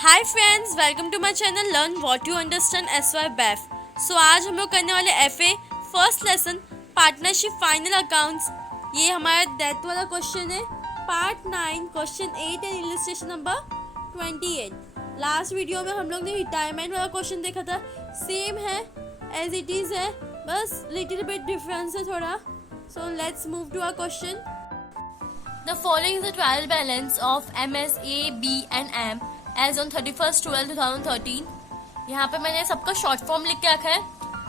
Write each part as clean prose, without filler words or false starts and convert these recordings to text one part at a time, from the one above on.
Hi friends, welcome to my channel learn what you understand SY BAF. So आज हम लोग करने वाले FA first lesson partnership final accounts. ये हमारा डेथ वाला क्वेश्चन है, part 9 question 8 and illustration number 28। Last video में हम लोग ने रिटायरमेंट वाला क्वेश्चन देखा था, सेम है एज इट इज़ है, बस लिटिल बिट डिफरेंस है थोड़ा। So let's move to our question. The following is the trial balance of MS, A, B and M as on 31/12/2013। यहाँ पे मैंने सबका शॉर्ट फॉर्म लिख के रखा है।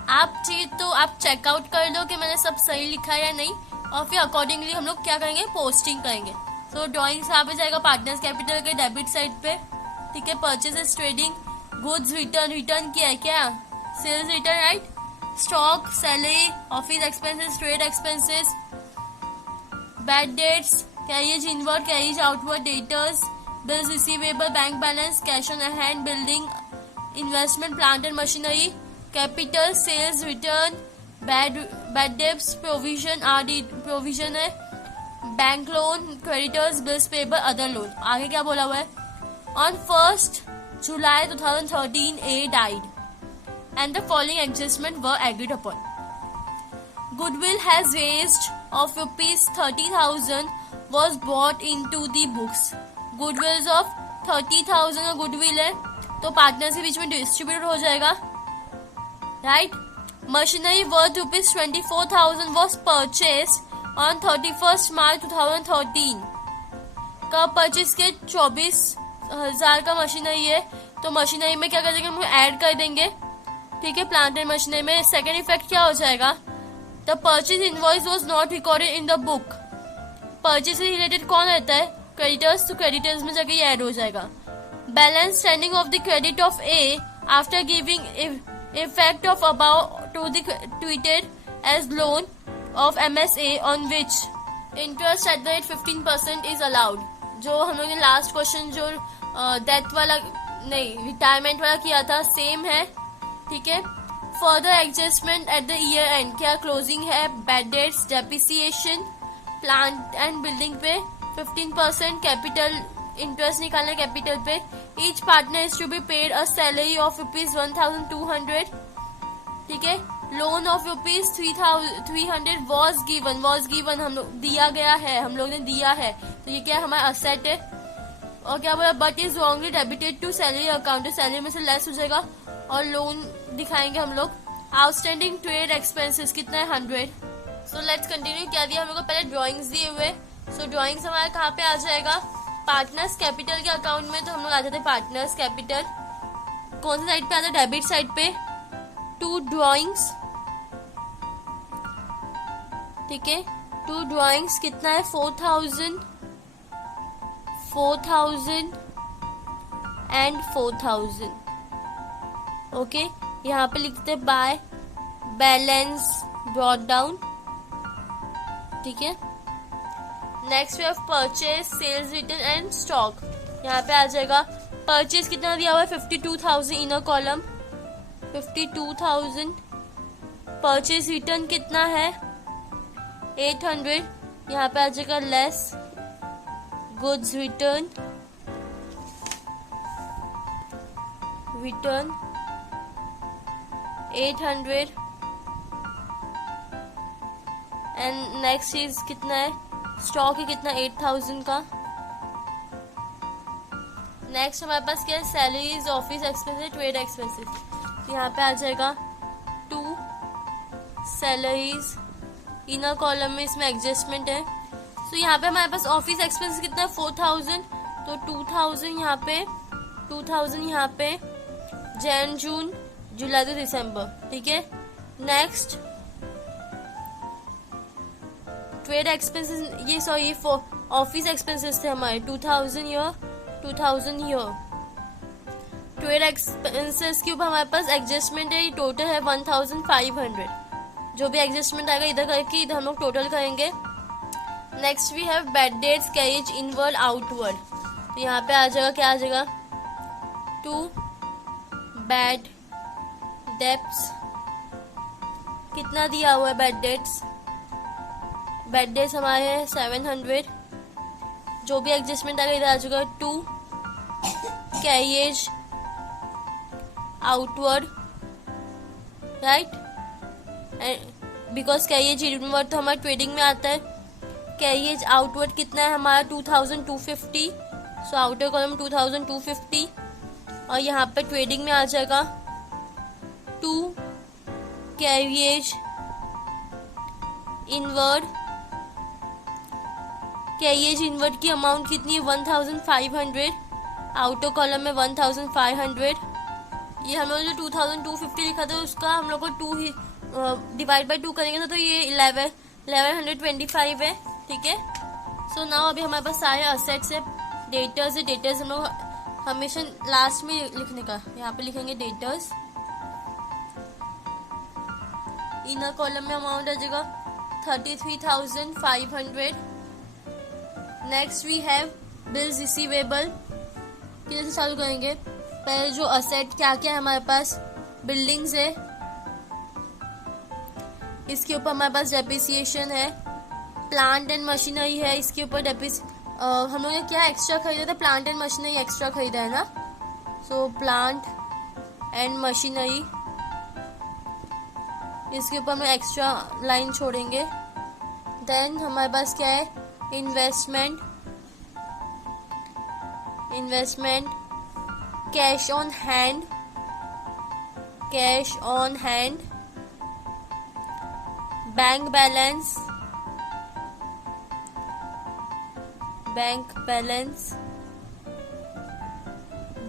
आप चाहिए तो आप चेकआउट कर लो कि मैंने सब सही लिखा है या नहीं, और फिर अकॉर्डिंगली हम लोग क्या करेंगे, पोस्टिंग करेंगे। तो ड्रॉइंग्स यहाँ पे जाएगा पार्टनर्स कैपिटल के डेबिट साइड पे, ठीक है। परचेजेस ट्रेडिंग, गुड्स रिटर्न किया है क्या, sales return, right. Stock, salary, office expenses, trade expenses, bad debts, carriage inward, carriage outward, debtors, bills receivable, bank balance, cash on hand, building, investment, plant and machinery, capital, sales return, bad debts, provision, RD provision है, bank loan, creditors, bills payable, other loan। आगे क्या बोला हुआ है, on 1st July 2013 A died and the following adjustment were agreed upon। Goodwill has raised of rupees 30,000 was brought into the books। गुडविल्स of 30,000 का goodwill है तो partners के बीच में डिस्ट्रीब्यूट हो जाएगा, right. Machinery worth rupees 24,000 was purchased on 31st March 2013। कब purchase के 24,000 का मशीनरी है तो मशीनरी में क्या कर देंगे, हम ऐड कर देंगे, ठीक है। प्लांट एंड मशीनरी में सेकेंड इफेक्ट क्या हो जाएगा, the purchase invoice was not recorded in the book. Purchase से रिलेटेड कौन रहता है, क्रेडिटर्स, तो क्रेडिटर्स में जाके ये ऐड हो जाएगा। Balance standing of the credit of A after giving effect of about to the ट्वीटेड as loan of MSA on which interest at the rate 15% is allowed. जो हम लोग ने लास्ट क्वेश्चन जो डेथ वाला नहीं रिटायरमेंट वाला किया था, सेम है, ठीक है। Further adjustment at the year end, क्या क्लोजिंग है, bad debts, depreciation, plant and building पे 15% कैपिटल इंटरेस्ट निकालना कैपिटल पे। Each partner is to be paid a salary of rupees 1,200, ठीक है। Loan of rupees 300 was given हम लोग दिया गया है, हम लोग ने दिया है, तो ये क्या हमारा असेट है। और क्या बोला, but is wrongly debited to salary account, salary में से लेस हो जाएगा और लोन दिखाएंगे हम लोग। आउटस्टैंडिंग ट्रेड एक्सपेंसेस कितना है, 100। So let's continue. क्या दिया हम लोग को, पहले ड्रॉइंग्स दिए हुए। सो ड्रॉइंग्स हमारा कहाँ पे आ जाएगा, पार्टनर्स कैपिटल के अकाउंट में, तो हम लोग आ जाते हैं पार्टनर्स कैपिटल। कौन सी साइड पे आता है, डेबिट साइड पे, टू ड्रॉइंग्स, ठीक है। टू ड्रॉइंग्स कितना है, 4,000 एंड 4,000, ओके। यहाँ पे लिखते हैं बाय बैलेंस ब्रॉट डाउन, ठीक है। Next way of purchase, sales return and stock. यहाँ पे आ जाएगा परचेज कितना दिया हुआ है, 52,000 इन अ कॉलम, 52,000। परचेज रिटर्न कितना है, 800, यहाँ पे आ जाएगा less goods return 800 and next चीज कितना है, स्टॉक है कितना, 8,000 का। नेक्स्ट हमारे पास क्या है, salaries, office expenses, trade expenses. यहाँ पे आ जाएगा 2 सैलरीज इनर कॉलम में, इसमें एडजस्टमेंट है। तो यहाँ पे हमारे पास ऑफिस एक्सपेंसेस कितना है, 4,000, तो 2,000 यहाँ पे, 2,000 यहाँ पे, जैन जून जुलाई टू दिसंबर, ठीक है। नेक्स्ट ट्रेड एक्सपेंसेस, ये सॉरी ऑफिस एक्सपेंसेस थे हमारे, 2,000 ईयर, 2,000 ईयर। ट्रेड एक्सपेंसेस के ऊपर हमारे पास एडजस्टमेंट है, ये टोटल है 1,500। जो भी एडजस्टमेंट आएगा इधर करके इधर हम लोग टोटल करेंगे। Next we have bad debts, carriage inward outward, तो यहाँ पे आ जाएगा, क्या आ जाएगा, 2 बैड डेट्स, कितना दिया हुआ है बैड डेट्स, बेड डेज हमारे हैं 700, जो भी एडजस्टमेंट आएगा इधर आ जाएगा 2 carriage outward, right, because carriage inward तो हमारे ट्रेडिंग में आता है। कैरिएज आउटवर्ड कितना है हमारा 2250, सो आउटर कॉलम 2250 और यहाँ पे ट्रेडिंग में आ जाएगा 2 कैरिएज इनवर्ड। कैरिएज इनवर्ड की अमाउंट कितनी है 1500, आउटर कॉलम में 1500। ये हम लोग जो 2250 लिखा था उसका हम लोग को 2 ही डिवाइड बाय 2 करेंगे तो ये 1125 है, ठीक है। सो नाउ अभी हमारे पास सारे असेट्स है, डेटर्स है। डेटर्स हम लोग हमेशा लास्ट में लिखने का, यहाँ पे लिखेंगे डेटर्स। इनर कॉलम में अमाउंट आ जाएगा 33,500। Next we have bills receivable. किधर से चालू करेंगे, पहले जो असेट क्या क्या है हमारे पास, बिल्डिंग्स है, इसके ऊपर हमारे पास डेप्रिसिएशन है। प्लांट एंड मशीनरी है, इसके ऊपर हम लोग ने क्या एक्स्ट्रा खरीदा था, प्लांट एंड मशीनरी एक्स्ट्रा खरीदा है ना, सो प्लांट एंड मशीनरी, इसके ऊपर हम एक्स्ट्रा लाइन छोड़ेंगे। देन हमारे पास क्या है, investment, cash on hand, bank balance,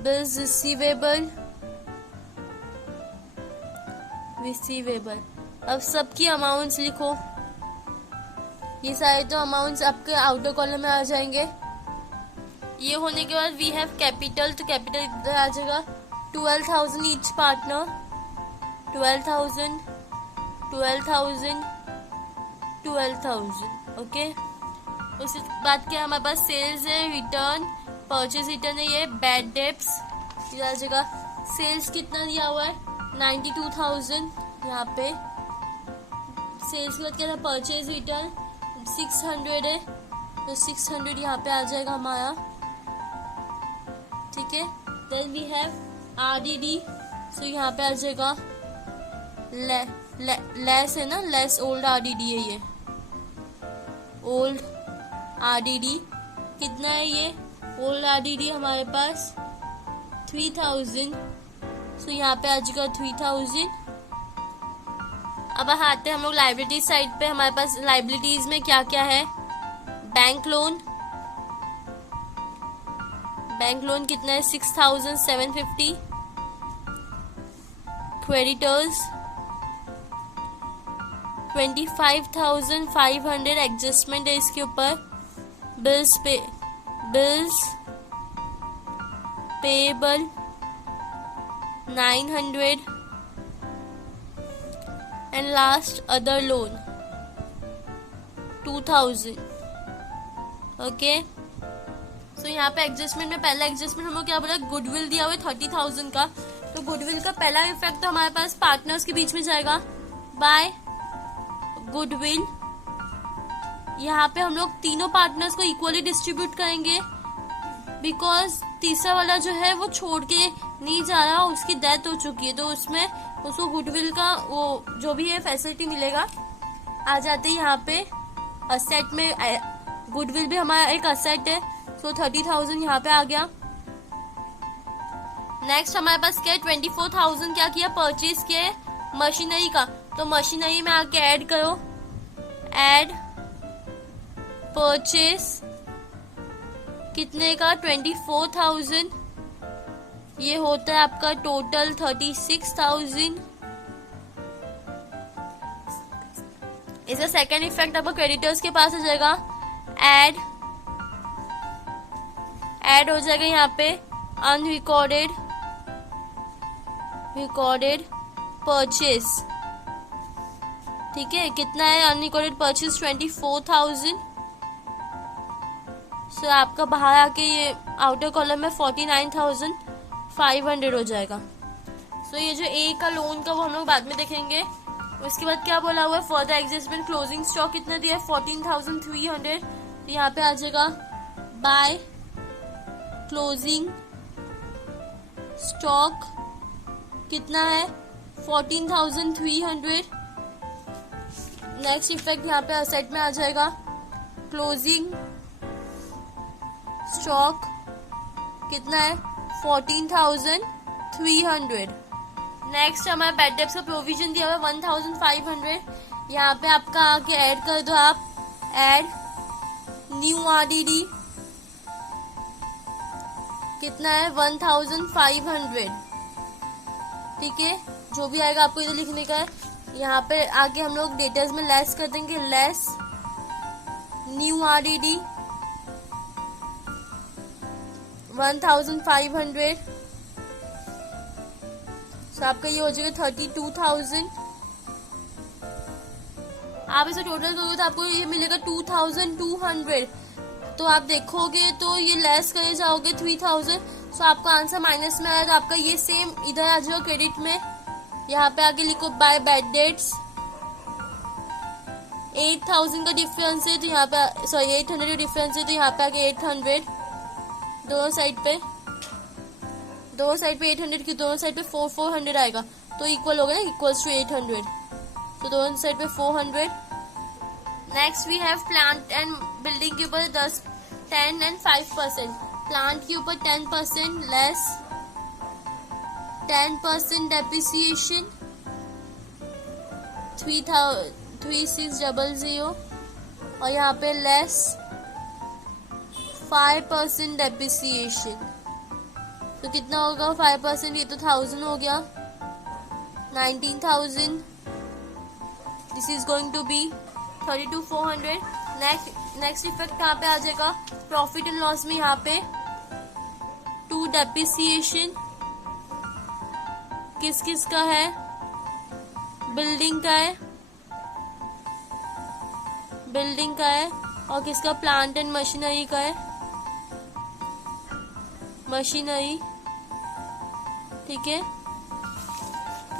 bills receivable. अब सबकी अमाउंट्स लिखो, ये सारे तो अमाउंट्स आपके आउटर कॉलम में आ जाएंगे। ये होने के बाद वी हैव कैपिटल, तो कैपिटल इधर आ जाएगा 12,000 ईच पार्टनर, 12,000, ओके। उसके बाद क्या हमारे पास सेल्स है, रिटर्न, परचेज रिटर्न है, ये बैड डेब्ट्स इधर आ जाएगा। सेल्स कितना दिया हुआ है 92,000 यहाँ पे। सेल्स के बाद क्या था, परचेज रिटर्न 600 है, तो 600 यहाँ पे आ जाएगा हमारा, ठीक है। देन वी हैव आरडीडी, सो यहाँ पे आ जाएगा लेस है ना, लेस ओल्ड आरडीडी है, ये ओल्ड आरडीडी कितना है, ये ओल्ड आरडीडी हमारे पास 3000, सो यहाँ पे आ जाएगा 3000। अब आते हैं हम लोग लाइबिलिटी साइड पे। हमारे पास लाइबिलिटीज में क्या क्या है, बैंक लोन कितना है 6,750। क्रेडिटर्स 25,500, एडजस्टमेंट है इसके ऊपर। Bills payable 900 and last other loan 2,000, okay. So यहाँ पे एडजस्टमेंट में पहला एडजस्टमेंट हम लोग क्या बोला, गुडविल दिया हुआ है 30,000 का, तो गुडविल का पहला इफेक्ट तो हमारे पास पार्टनर्स के बीच में जाएगा बाय गुडविल। यहाँ पे हम लोग तीनों पार्टनर्स को इक्वली डिस्ट्रीब्यूट करेंगे, बिकॉज तीसरा वाला जो है वो छोड़ के नहीं जा रहा, उसकी डेथ हो चुकी है, तो उसमें उसको गुडविल का वो जो भी है फैसिलिटी मिलेगा। आ जाते हैं यहाँ पे असेट में, गुडविल भी हमारा एक असेट है, सो 30,000 यहाँ पे आ गया। नेक्स्ट हमारे पास क्या है, 24,000 क्या किया, परचेज किया मशीनरी का, तो मशीनरी में आके ऐड करो, ऐड परचेज कितने का 24,000, ये होता है आपका टोटल 36,000। इसका सेकेंड इफेक्ट आपका क्रेडिटर्स के पास आ जाएगा, ऐड हो जाएगा यहाँ पे अनरिकॉर्डेड परचेज, ठीक है। कितना है अनरिकॉर्डेड परचेज 24,000, सो आपका बाहर आके ये आउटर कॉलम में 49,500 हो जाएगा। सो ये जो ए का लोन का वो हम लोग बाद में देखेंगे। उसके बाद क्या बोला हुआ है, फर्दर एडजस्टमेंट क्लोजिंग स्टॉक कितना दिया है 14,300, तो यहाँ पे आ जाएगा बाय क्लोजिंग स्टॉक कितना है 14,300। नेक्स्ट इफेक्ट यहाँ पे असेट में आ जाएगा, क्लोजिंग स्टॉक कितना है 14,300। नेक्स्ट हमारे बैड डेब्ट्स का प्रोविजन दिया हुआ है 1,500। यहाँ पे आपका आगे ऐड कर दो आप, ऐड न्यू आरडीडी कितना है 1,500। ठीक है, जो भी आएगा आपको इधर लिखने का है। यहाँ पे आगे हम लोग डेटर्स में लेस कर देंगे, लेस न्यू आरडीडी 1,500। तो आपका ये हो जाएगा 32,000। आप इसे टोटल करोगे तो आपको ये मिलेगा 2,200। तो आप देखोगे तो ये लेस करे जाओगे 3,000, सो आपका आंसर माइनस में आएगा। आपका ये सेम इधर आ जाएगा क्रेडिट में। यहाँ पे आगे लिखो बाय बैड डेट्स 8,000 का डिफरेंस है, तो यहाँ पे सॉरी 800 का डिफरेंस है, तो यहाँ पे आगे 800 दोनों साइड पे 800 की दोनों साइड पे 400 आएगा, तो इक्वल होगा ना, इक्वल्स टू 800। तो दोनों साइड पे 400। Next we have plant and building के ऊपर 10 एंड 5%। प्लांट के ऊपर 10% लेस 10% डेप्रिसिएशन 3600 और यहाँ पे लेस 5% डेप्रिसिएशन। तो कितना होगा 5%, ये तो 1000 हो गया 19,000। This is going to be 32,400। Next effect कहाँ पे आ जाएगा, प्रॉफिट एंड लॉस में यहाँ पे 2 डेप्रिसिएशन किस किस का है, बिल्डिंग का है और किसका, प्लांट एंड मशीनरी का है, मशीनरी। ठीक है,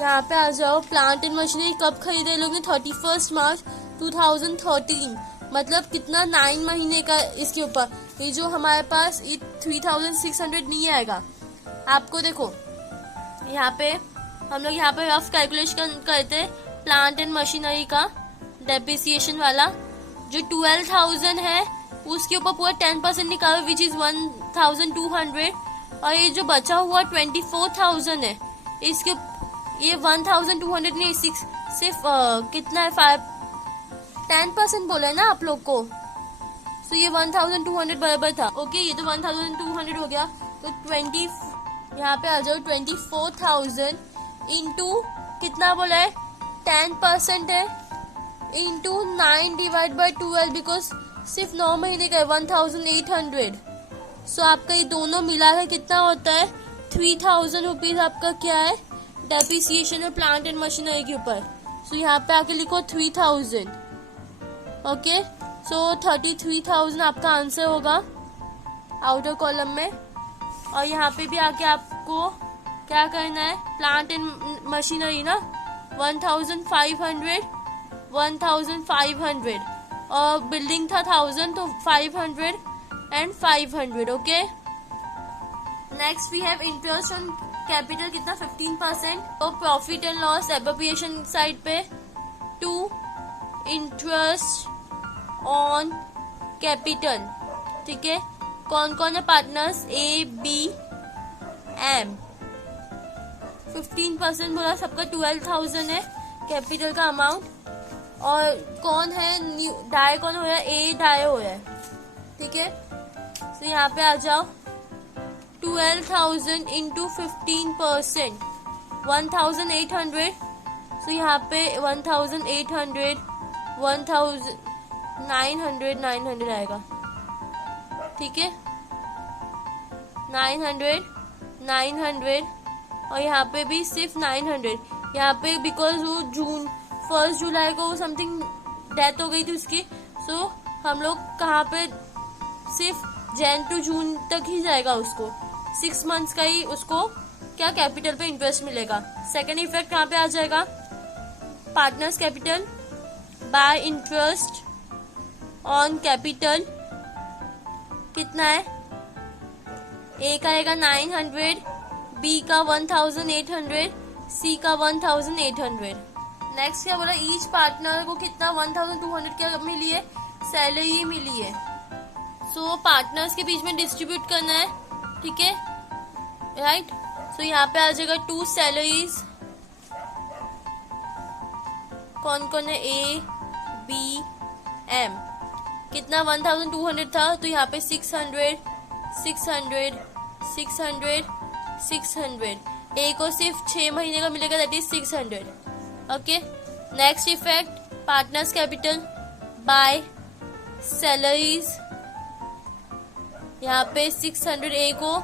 यहाँ पे आ जाओ। प्लांट एंड मशीनरी कब खरीदे लोग ने, 31 मार्च 2013, मतलब कितना 9 महीने का। इसके ऊपर ये जो हमारे पास ये 3,600 नहीं आएगा आपको। देखो यहाँ पे हम लोग यहाँ पे रफ कैलकुलेशन करते प्लांट एंड मशीनरी का डेप्रिसिएशन वाला, जो 12,000 है उसके ऊपर पूरा 10% निकालो, विच इज 1,200। और ये जो बचा हुआ 24,000 है, इसके ये 1,200 नहीं, सिर्फ कितना है 10% बोला है ना आप लोग को, तो ये 1,200 बराबर था। ओके, ये तो 1,200 हो गया। तो 20 यहाँ पे आ जाओ, 24,000 इंटू कितना बोला है 10% है, इंटू 9 डिवाइड बाई 12, बिकॉज सिर्फ 9 महीने का है 1,800। सो आपका ये दोनों मिला है कितना होता है 3,000 रुपीज आपका क्या है डेप्रिसिएशन है प्लांट एंड मशीनरी के ऊपर। सो यहाँ पे आके लिखो 3,000। ओके, सो 33,000 आपका आंसर होगा आउटर कॉलम में। और यहाँ पे भी आके आपको क्या करना है, प्लांट एंड मशीनरी ना 1,500 और बिल्डिंग था 1,000, तो 500 and 500। Okay, next we have interest on capital कितना 15%। तो profit and loss appropriation side पे 2 इंटरेस्ट ऑन कैपिटल। ठीक है, कौन कौन है पार्टनर्स, ए बी एम। 15% बोला, सबका 12,000 है कैपिटल का अमाउंट। और कौन है न्यू डाई, कौन हो रहा है, ए डाई हो रहा है। ठीक है, तो यहाँ पे आ जाओ 12,000 इंटू 15% 1,800। तो यहाँ पे 1,800 1,900 आएगा। ठीक है, 900 और यहाँ पे भी सिर्फ 900। यहाँ पे बिकॉज वो 1 जुलाई को समथिंग डेथ हो गई थी उसकी, सो हम लोग कहाँ पे सिर्फ जैन टू जून तक ही जाएगा उसको, 6 मंथ्स का ही उसको क्या कैपिटल पे इंटरेस्ट मिलेगा। सेकेंड इफेक्ट कहाँ पे आ जाएगा, partners capital bye interest on capital कितना है, ए का आएगा 900, बी का 1800, सी का 1800। नेक्स्ट क्या बोला, ईच पार्टनर को कितना 1200 क्या मिली है, सैलरी मिली है। सो पार्टनर्स के बीच में डिस्ट्रीब्यूट करना है, ठीक है, राइट। सो यहाँ पे आ जाएगा 2 सैलरीज, कौन कौन है, ए बी एम। कितना 1200 था, तो यहाँ पे 600 600 600 600। ए को सिर्फ 6 महीने का मिलेगा, that is 600। Okay, next effect, partners capital by salaries. यहाँ पे 600 ए को,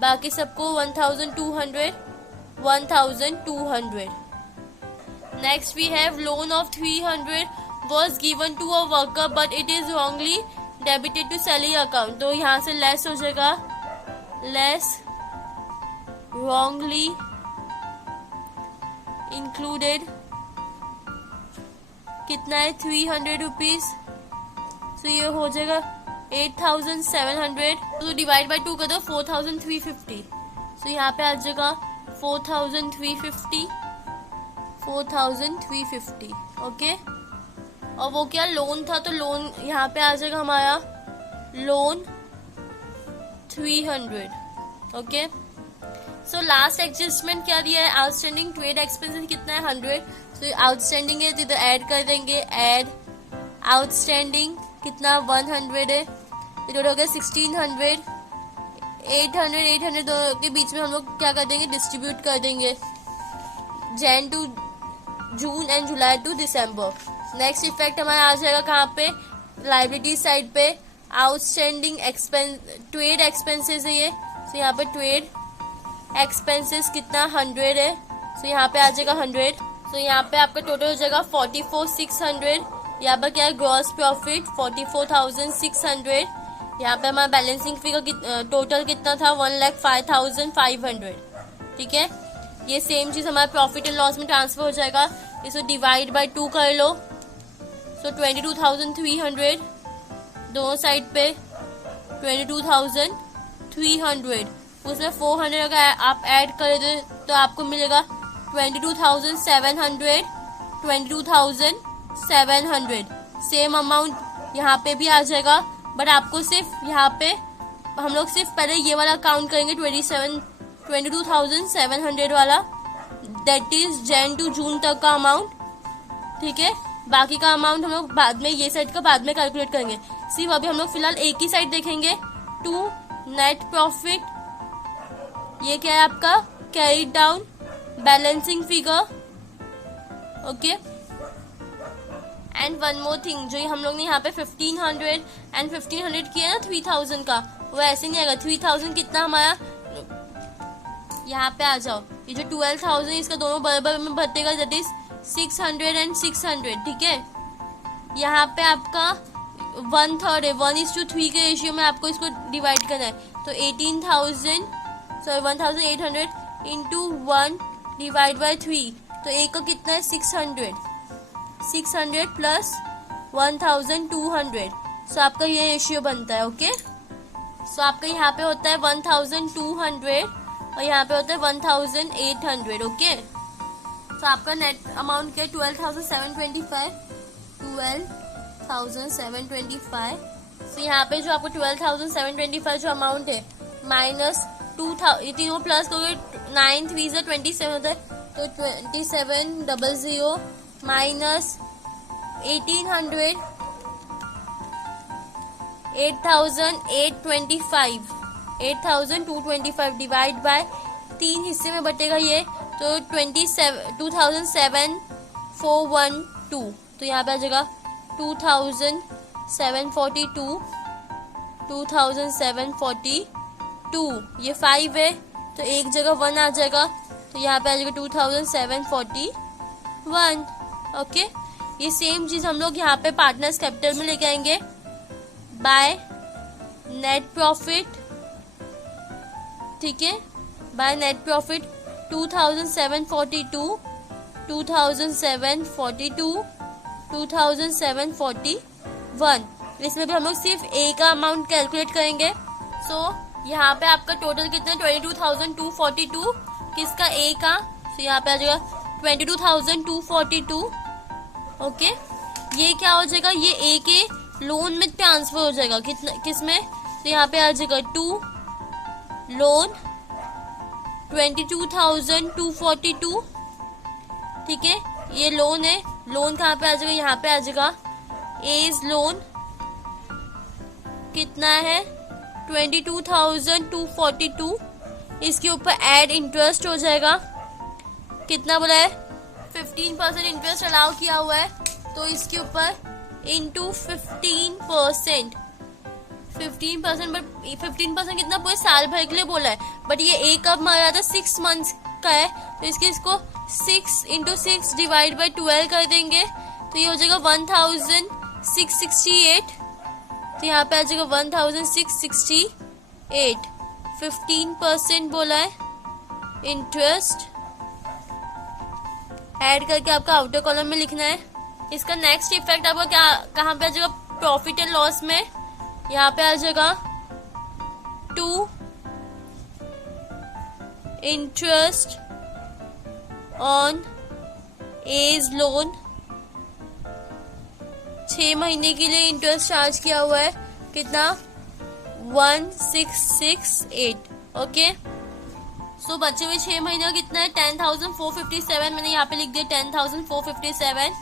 बाकी सबको 1200 1200। Next we have loan of 300 was given to a worker but it is wrongly debited to salary account। तो यहाँ से लेस हो जाएगा, लेस wrongly included, कितना है 300 रुपीज। तो ये हो जाएगा 8700। तो डिवाइड बाय 2 कर दो, 4350। तो यहाँ पे आ जाएगा 4350 4350। ओके, और वो क्या लोन था, तो लोन यहाँ पे आ जाएगा हमारा loan 300। Okay, so last adjustment क्या दिया है, आउटस्टैंडिंग ट्रेड एक्सपेंसेस कितना है 100। तो आउटस्टैंडिंग है तो इधर ऐड कर देंगे, ऐड आउटस्टैंडिंग कितना 100 है, तो हो गया 1600। 800 दोनों के बीच में हम लोग क्या कर देंगे, डिस्ट्रीब्यूट कर देंगे, Jan to June and July to December. Next effect हमारा आ जाएगा कहाँ पे, लाइबिलिटी साइड पे, आउटस्टैंडिंग एक्सपेंस ट्रेड एक्सपेंसेस है ये। तो यहाँ पे ट्रेड एक्सपेंसेस कितना 100 है, तो यहाँ पे आ जाएगा 100। तो यहाँ पे आपका टोटल हो जाएगा 44,600। यहाँ पर क्या है, ग्रॉस प्रॉफिट 44,600। यहाँ पे हमारा बैलेंसिंग फिगर टोटल कितना था 1,05,500। ठीक है, ये सेम चीज हमारा प्रॉफिट एंड लॉस में ट्रांसफर हो जाएगा। इसको डिवाइड बाय 2 कर लो, सो 22,300 दोनों साइड पे 22,300। उसमें 400 अगर आप ऐड कर दे तो आपको मिलेगा 22,700 22,700। सेम अमाउंट यहाँ पे भी आ जाएगा, बट आपको सिर्फ यहाँ पे हम लोग सिर्फ पहले ये वाला काउंट करेंगे 22,700 वाला, that is Jan to June तक का अमाउंट। ठीक है, बाकी का अमाउंट हम लोग बाद में, ये साइड का बाद में कैलकुलेट करेंगे। सिर्फ अभी हम लोग फिलहाल एक ही साइड देखेंगे, टू नेट प्रॉफिट। ये क्या है आपका, carried down balancing figure. Okay, and one more thing, जो हम लोग ने यहाँ पे 1500 एंड 1500 किया ना 3000 का, वो ऐसे नहीं आएगा। 3000 कितना हमारा, यहाँ पे आ जाओ, ये जो 12,000 इसका दोनों बराबर में बटेगा, दैट इज 600 एंड 600। ठीक है, यहाँ पे आपका 1/3 है, 1:3 के रेशियो में आपको इसको डिवाइड करना है। तो 18,800 इंटू 1 डिवाइड बाय 3, तो एक का कितना है 600 प्लस 1,200। सो आपका ये रेशियो बनता है। ओके, सो आपका यहाँ पे होता है 1,200 और यहाँ पे होता है 1,800। ओके, तो आपका नेट अमाउंट क्या है 12,725 12,725। तो यहाँ पे जो आपको 12,725 जो अमाउंट है माइनस 2,000, तीनों प्लस करोगे 9 3 से 27 होता है, तो 2700 माइनस 1800 8,825 8,225 डिवाइड बाय 3 हिस्से में बटेगा ये, तो 27,412। तो यहाँ पे आ जाएगा 2,742 2,742। ये 5 है तो एक जगह 1 आ जाएगा, तो यहाँ पे आ जाएगा 2,741। ओके, ये सेम चीज हम लोग यहाँ पे पार्टनर्स कैपिटल में लेके आएंगे, बाय नेट प्रॉफिट। ठीक है, बाय नेट प्रॉफिट 2,742 2,742 2,741। इसमें भी हम लोग सिर्फ ए का अमाउंट कैलकुलेट करेंगे। सो यहाँ पे आपका टोटल कितना 22,242 किसका ए का, तो यहाँ पे आ जाएगा 22,242। ओके, ये क्या हो जाएगा, ये ए के लोन में ट्रांसफर हो जाएगा कितना किस में, तो यहाँ पे आ जाएगा 2 लोन 22,242। ठीक है, ये लोन है, लोन कहाँ पे आ जाएगा, यहाँ पे आ जाएगा एज लोन कितना है 22,242। इसके ऊपर ऐड इंटरेस्ट हो जाएगा, कितना बोला है 15% इंटरेस्ट अलाउ किया हुआ है, तो इसके ऊपर इंटू 15%। 15% बट 15% कितना पूरे साल भर के लिए बोला है, बट ये एक कब मारा था 6 मंथ्स का है, तो इसको 6 × 6 डिवाइड बाई 12 कर देंगे, तो ये हो जाएगा 1,668। तो यहाँ पे आ जाएगा 1,668। 15% बोला है इंटरेस्ट, ऐड करके आपका आउटर कॉलम में लिखना है। इसका नेक्स्ट इफेक्ट आपका क्या कहाँ पे आ जाएगा, प्रॉफिट एंड लॉस में, यहाँ पे आ जाएगा 2 इंटरेस्ट ऑन एज लोन, 6 महीने के लिए इंटरेस्ट चार्ज किया हुआ है, कितना 1,668। ओके, सो बचे हुए 6 महीने का कितना है 10,457, मैंने यहाँ पे लिख दिया 10,457।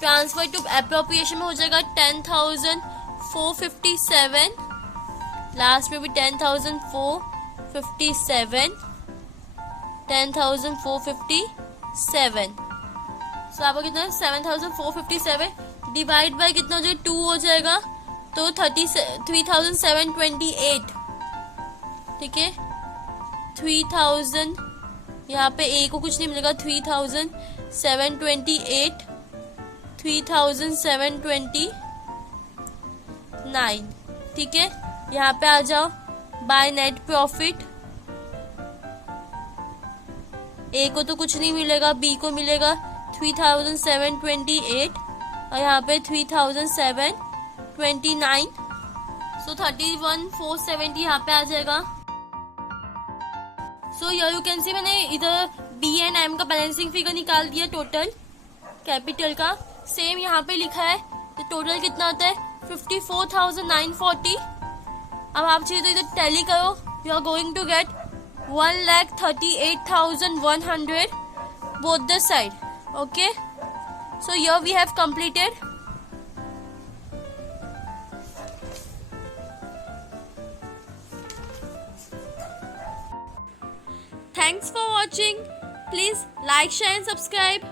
ट्रांसफर टू अप्रोप्रिएशन में हो जाएगा 10,457, लास्ट में भी 10,457, 10,457। सो आपका कितना है 7,457 डिवाइड बाय कितना हो जाएगा 2 हो जाएगा, तो 3,728। ठीक है, 3,000, यहाँ पे ए को कुछ नहीं मिलेगा, 3,728, 3,729। ठीक है, यहाँ पे आ जाओ बाय नेट प्रॉफिट, ए को तो कुछ नहीं मिलेगा, बी को मिलेगा 3,728 और यहाँ पे 3,729, सो 31,470 यहाँ पे आ जाएगा। सो यू कैन सी मैंने इधर बी एंड एम का बैलेंसिंग फिगर निकाल दिया टोटल कैपिटल का, सेम यहाँ पे लिखा है, तो टोटल कितना आता है 54,940। अब आप चाहिए तो इधर टैली करो, you are going to get 1,38,100 both the side. Okay, so here we have completed. Thanks for watching. Please like, share and subscribe.